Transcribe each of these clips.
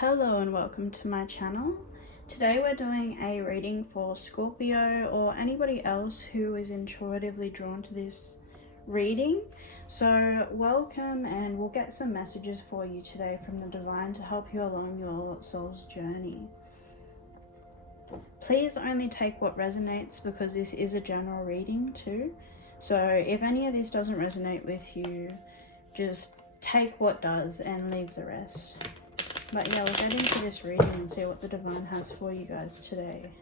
Hello and welcome to my channel. Today we're doing a reading for Scorpio or anybody else who is intuitively drawn to this reading. So welcome, and we'll get some messages for you today from the divine to help you along your soul's journey. Please only take what resonates, because this is a general reading too. So if any of this doesn't resonate with you, just take what does and leave the rest. But yeah, we'll get into this reading and see what the divine has for you guys today.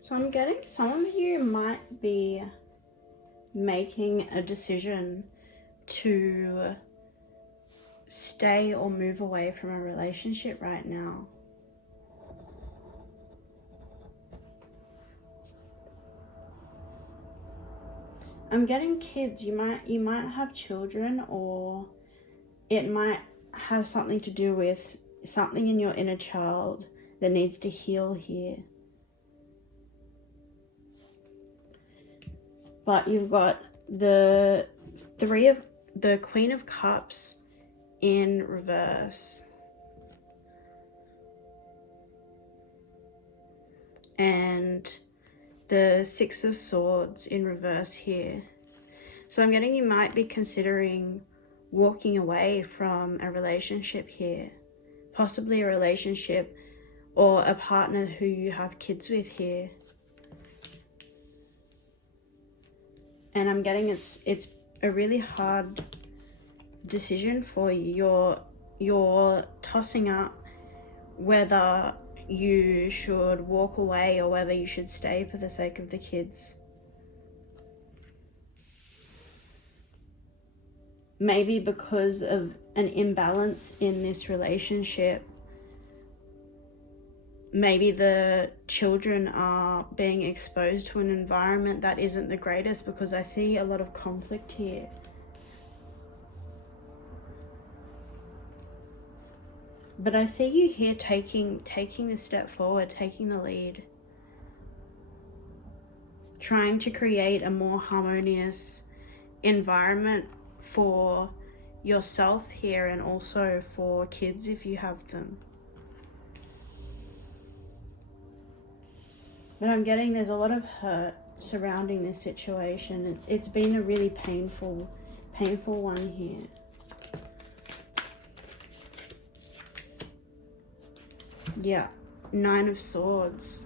So I'm getting some of you might be making a decision to stay or move away from a relationship right now. I'm getting kids. You might have children, or it might have something to do with something in your inner child that needs to heal here. But you've got the Queen of Cups in reverse. And the Six of Swords in reverse here. So I'm getting you might be considering walking away from a relationship here. Possibly a relationship or a partner who you have kids with here. And I'm getting it's a really hard decision for you. You're tossing up whether you should walk away or whether you should stay for the sake of the kids. Maybe because of an imbalance in this relationship. Maybe the children are being exposed to an environment that isn't the greatest, because I see a lot of conflict here. But I see you here taking the step forward, taking the lead. Trying to create a more harmonious environment for yourself here, and also for kids if you have them. But I'm getting there's a lot of hurt surrounding this situation. It's been a really painful one here. Yeah, Nine of Swords.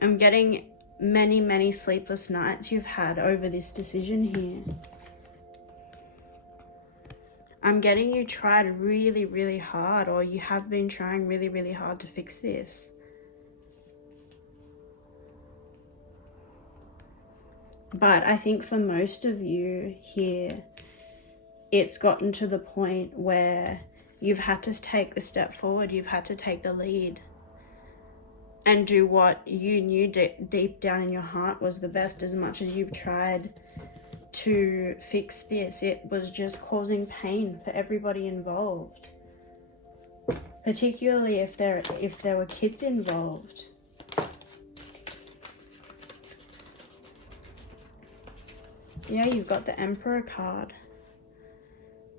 I'm getting many sleepless nights you've had over this decision here. I'm getting you tried really hard, or you have been trying really hard to fix this. But I think for most of you here, it's gotten to the point where you've had to take the step forward. You've had to take the lead and do what you knew deep down in your heart was the best. As much as you've tried to fix this, it was just causing pain for everybody involved, particularly if there were kids involved. Yeah, you've got the Emperor card.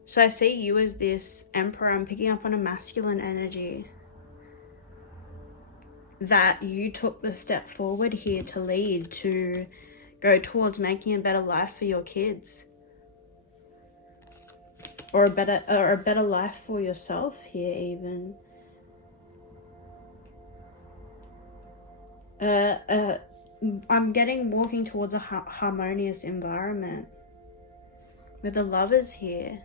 So I see you as this Emperor. I'm picking up on a masculine energy. that you took the step forward here to lead, to go towards making a better life for your kids, or a better life for yourself here even. I'm getting walking towards a harmonious environment with the Lovers here.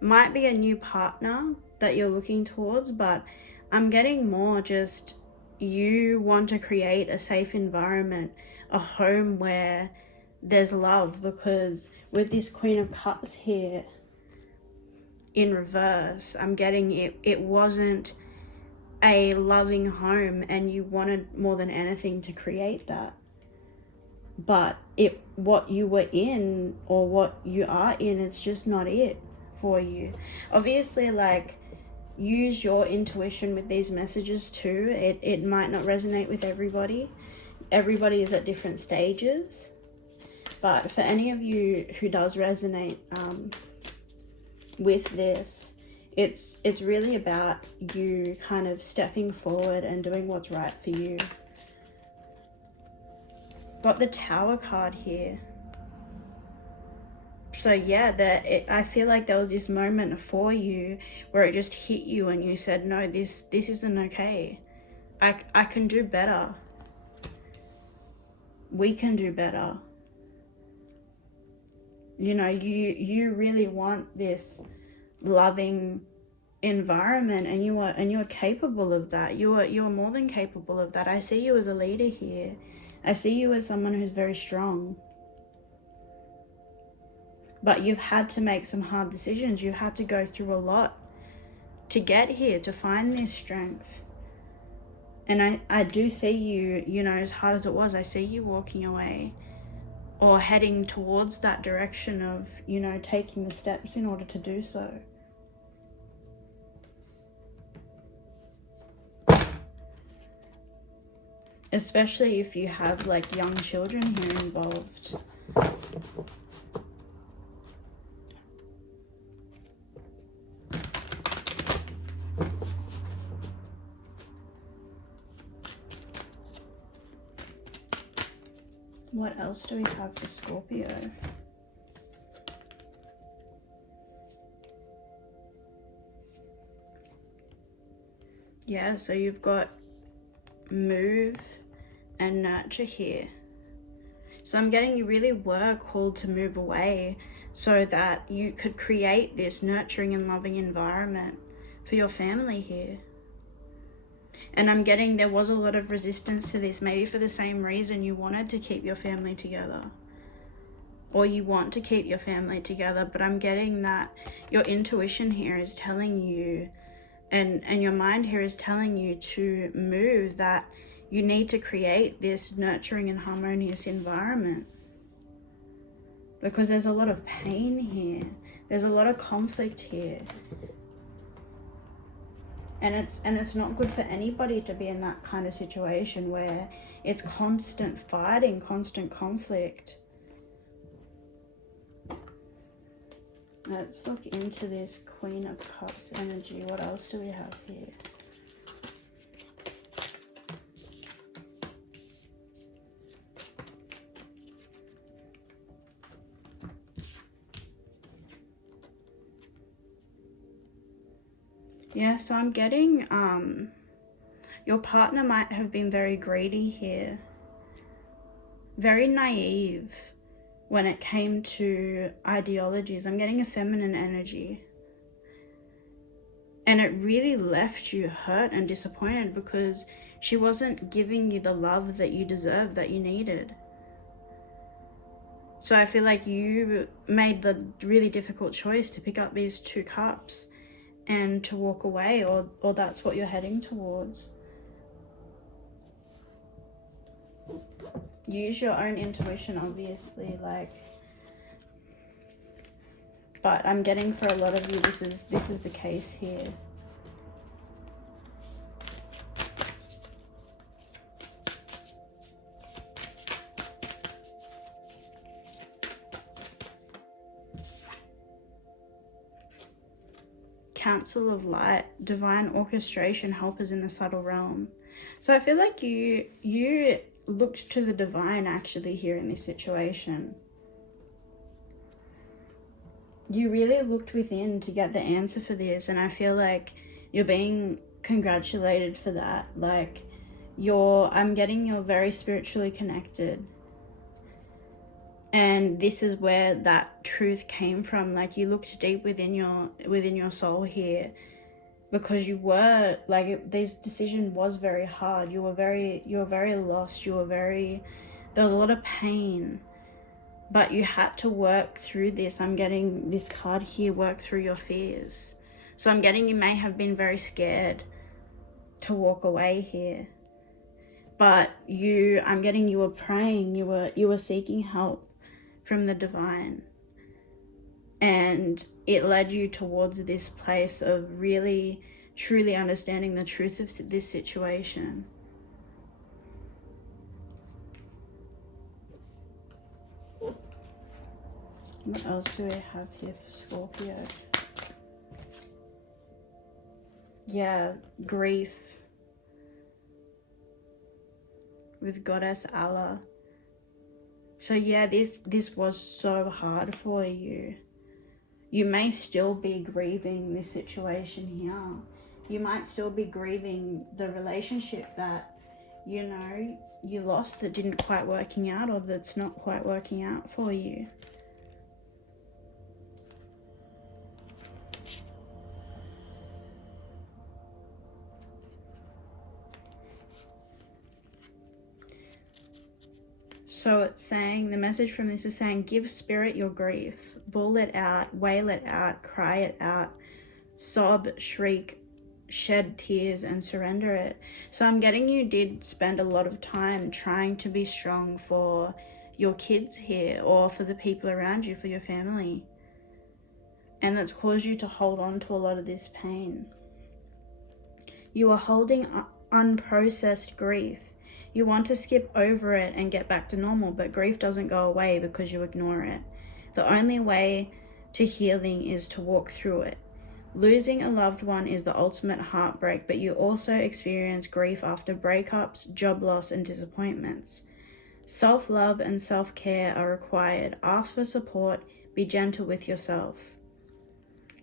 Might be a new partner that you're looking towards, but I'm getting more just you want to create a safe environment, a home where there's love, because with this Queen of Cups here in reverse, I'm getting it wasn't a loving home, and you wanted more than anything to create that. But what you were in, or what you are in, it's just not it for you. Obviously, like, use your intuition with these messages too. It might not resonate with everybody. Everybody is at different stages. But for any of you who does resonate with this, it's really about you kind of stepping forward and doing what's right for you. Got the Tower card here. So yeah, I feel like there was this moment for you where it just hit you and you said, no, this isn't okay. I can do better. We can do better. You know, you really want this loving environment, and you're capable of that. You're more than capable of that. I see you as a leader here. I see you as someone who's very strong. But you've had to make some hard decisions. You've had to go through a lot to get here, to find this strength. And I do see you, you know, as hard as it was, I see you walking away or heading towards that direction of, you know, taking the steps in order to do so. Especially if you have like young children here involved. What else do we have for Scorpio? Yeah, so you've got move and nurture here. So I'm getting you really were called to move away so that you could create this nurturing and loving environment for your family here. And I'm getting there was a lot of resistance to this, maybe for the same reason you wanted to keep your family together, or you want to keep your family together. But I'm getting that your intuition here is telling you, and your mind here is telling you to move, that you need to create this nurturing and harmonious environment, because there's a lot of pain here. There's a lot of conflict here. And it's not good for anybody to be in that kind of situation where it's constant fighting, constant conflict. Let's look into this Queen of Cups energy. What else do we have here? Yeah, so I'm getting your partner might have been very greedy here, very naive when it came to ideologies. I'm getting a feminine energy, and it really left you hurt and disappointed because she wasn't giving you the love that you deserved, that you needed. So I feel like you made the really difficult choice to pick up these 2 cups and to walk away, or that's what you're heading towards. Use your own intuition, obviously, like, but I'm getting for a lot of you this is the case here. Council of Light, divine orchestration, helpers in the subtle realm. So I feel like you looked to the divine actually here in this situation. You really looked within to get the answer for this, and I feel like you're being congratulated for that. Like, I'm getting you're very spiritually connected. And this is where that truth came from. Like, you looked deep within your soul here, because you were like, this decision was very hard. You were very lost. There was a lot of pain, but you had to work through this. I'm getting this card here, work through your fears. So I'm getting you may have been very scared to walk away here, but I'm getting you were praying, you were seeking help from the divine, and it led you towards this place of really truly understanding the truth of this situation. What else do we have here for Scorpio? Yeah, grief with Goddess Allah. So yeah, this was so hard for you. You may still be grieving this situation here. You might still be grieving the relationship that, you lost, that didn't quite working out, or that's not quite working out for you. So it's saying, the message from this is saying, give spirit your grief, bawl it out, wail it out, cry it out, sob, shriek, shed tears, and surrender it. So I'm getting you did spend a lot of time trying to be strong for your kids here, or for the people around you, for your family. And that's caused you to hold on to a lot of this pain. You are holding unprocessed grief. You want to skip over it and get back to normal, but grief doesn't go away because you ignore it. The only way to healing is to walk through it. Losing a loved one is the ultimate heartbreak, but you also experience grief after breakups, job loss, and disappointments. Self-love and self-care are required. Ask for support. Be gentle with yourself.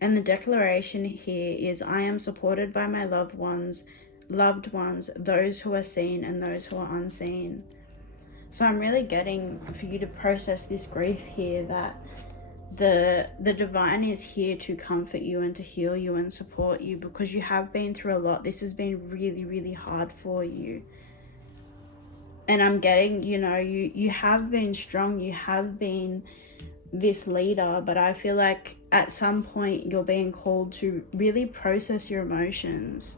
And the declaration here is, I am supported by my loved ones, those who are seen and those who are unseen. So I'm really getting for you to process this grief here, that the divine is here to comfort you and to heal you and support you, because you have been through a lot. This has been really, really hard for you. And I'm getting, you have been strong, you have been this leader, but I feel like at some point you're being called to really process your emotions.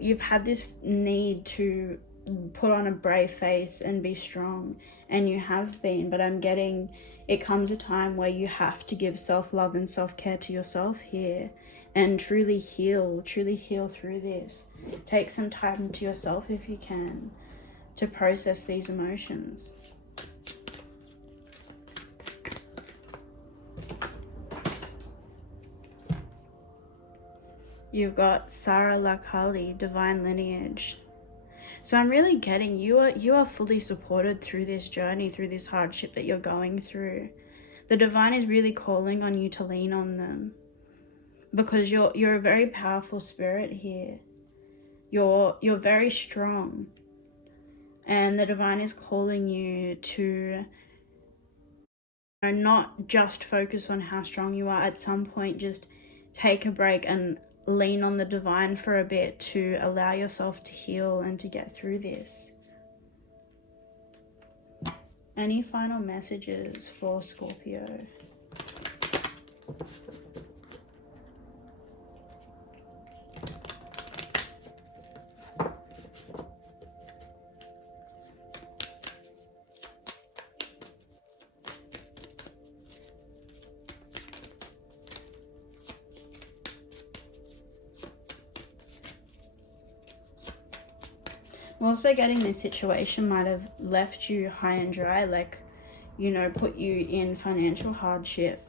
You've had this need to put on a brave face and be strong, and you have been, but I'm getting it comes a time where you have to give self-love and self-care to yourself here, and truly heal through this. Take some time to yourself if you can, to process these emotions. You've got Sarah Lakhali, divine lineage. So I'm really getting you are fully supported through this journey, through this hardship that you're going through. The divine is really calling on you to lean on them, because you're a very powerful spirit here. You're very strong, and the divine is calling you to not just focus on how strong you are. At some point, just take a break and lean on the divine for a bit to allow yourself to heal and to get through this. Any final messages for Scorpio? Also getting this situation might have left you high and dry, like, put you in financial hardship.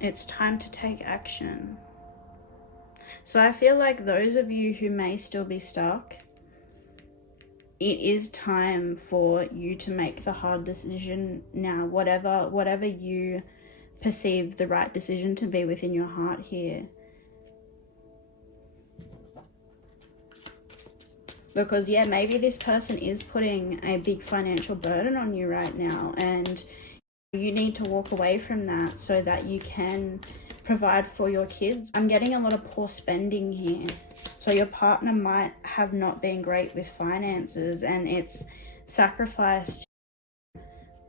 It's time to take action. So I feel like those of you who may still be stuck, it is time for you to make the hard decision now, whatever you perceive the right decision to be within your heart here. Because yeah, maybe this person is putting a big financial burden on you right now, and you need to walk away from that so that you can provide for your kids. I'm getting a lot of poor spending here. So your partner might have not been great with finances, and it's sacrificed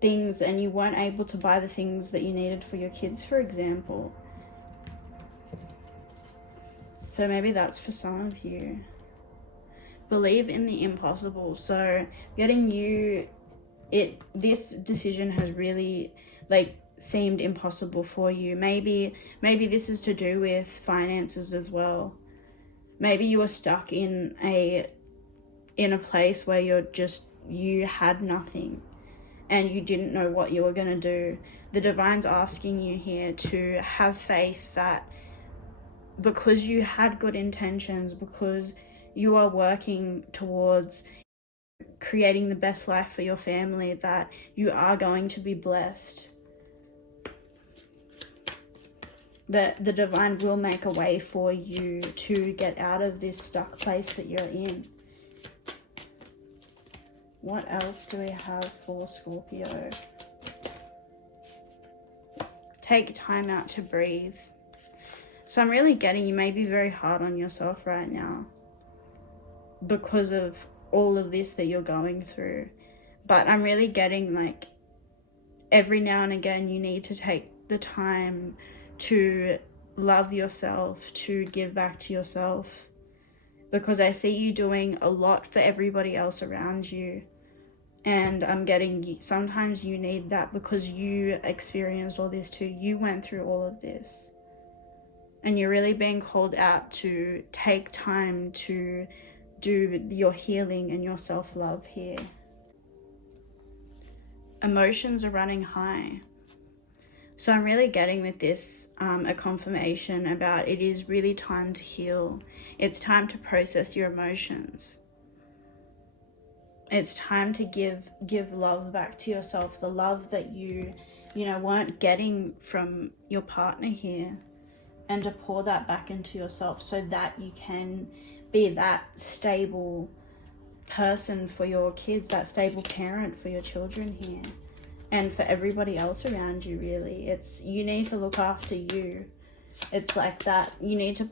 things, and you weren't able to buy the things that you needed for your kids, for example. So maybe that's for some of you. Believe in the impossible. So getting you, this decision has really seemed impossible for you. Maybe this is to do with finances as well. Maybe you were stuck in a place where you had nothing and you didn't know what you were going to do. The divine's asking you here to have faith that because you had good intentions, because you are working towards creating the best life for your family, that you are going to be blessed. That the divine will make a way for you to get out of this stuck place that you're in. What else do we have for Scorpio? Take time out to breathe. So I'm really getting you may be very hard on yourself right now because of all of this that you're going through. But I'm really getting every now and again you need to take the time to love yourself, to give back to yourself, because I see you doing a lot for everybody else around you, and I'm getting sometimes you need that because you experienced all this too. You went through all of this, and you're really being called out to take time to do your healing and your self-love here. Emotions are running high. So I'm really getting with this a confirmation about it is really time to heal. It's time to process your emotions. It's time to give love back to yourself, the love that you weren't getting from your partner here, and to pour that back into yourself so that you can be that stable person for your kids, that stable parent for your children here. And for everybody else around you, really. You need to look after you. It's like that. You need to,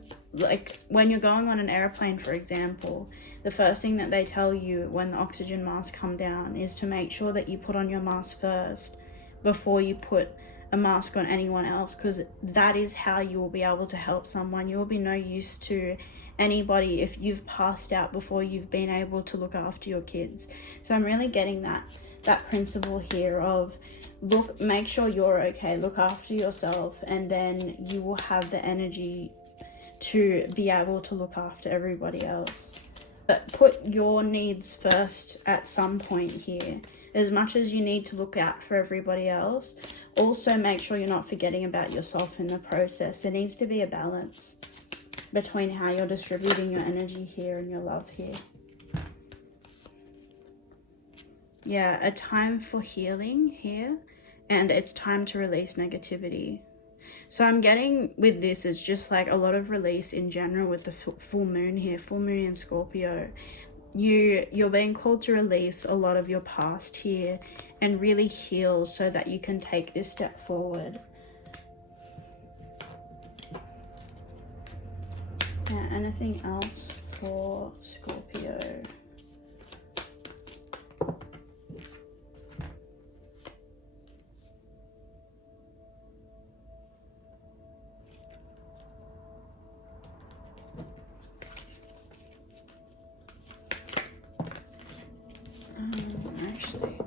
when you're going on an airplane, for example, the first thing that they tell you when the oxygen masks come down is to make sure that you put on your mask first before you put a mask on anyone else, because that is how you will be able to help someone. You will be no use to anybody if you've passed out before you've been able to look after your kids. So I'm really getting that principle here of make sure you're okay, look after yourself, and then you will have the energy to be able to look after everybody else. But put your needs first at some point here. As much as you need to look out for everybody else, also make sure you're not forgetting about yourself in the process. There needs to be a balance between how you're distributing your energy here and your love here. Yeah, a time for healing here, and it's time to release negativity. So I'm getting with this, it's just a lot of release in general with the full moon here, full moon in Scorpio. You're being called to release a lot of your past here and really heal so that you can take this step forward. Yeah, anything else for Scorpio? Actually,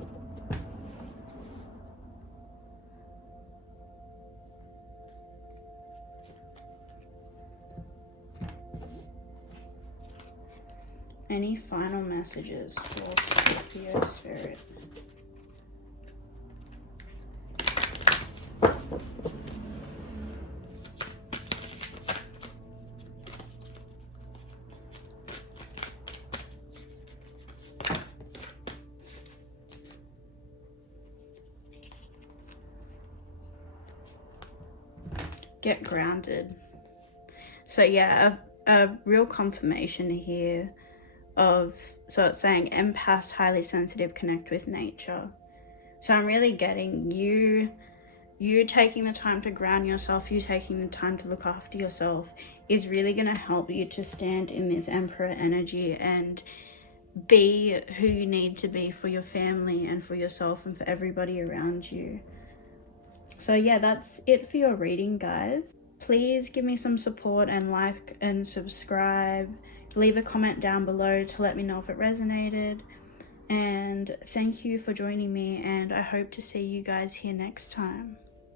any final messages for Scorpio spirit? get grounded. So yeah, a real confirmation here of, so it's saying empaths, highly sensitive, connect with nature. So I'm really getting you taking the time to ground yourself, you taking the time to look after yourself is really going to help you to stand in this Emperor energy and be who you need to be for your family and for yourself and for everybody around you. So yeah, that's it for your reading, guys. Please give me some support and like and subscribe. Leave a comment down below to let me know if it resonated. And thank you for joining me, and I hope to see you guys here next time.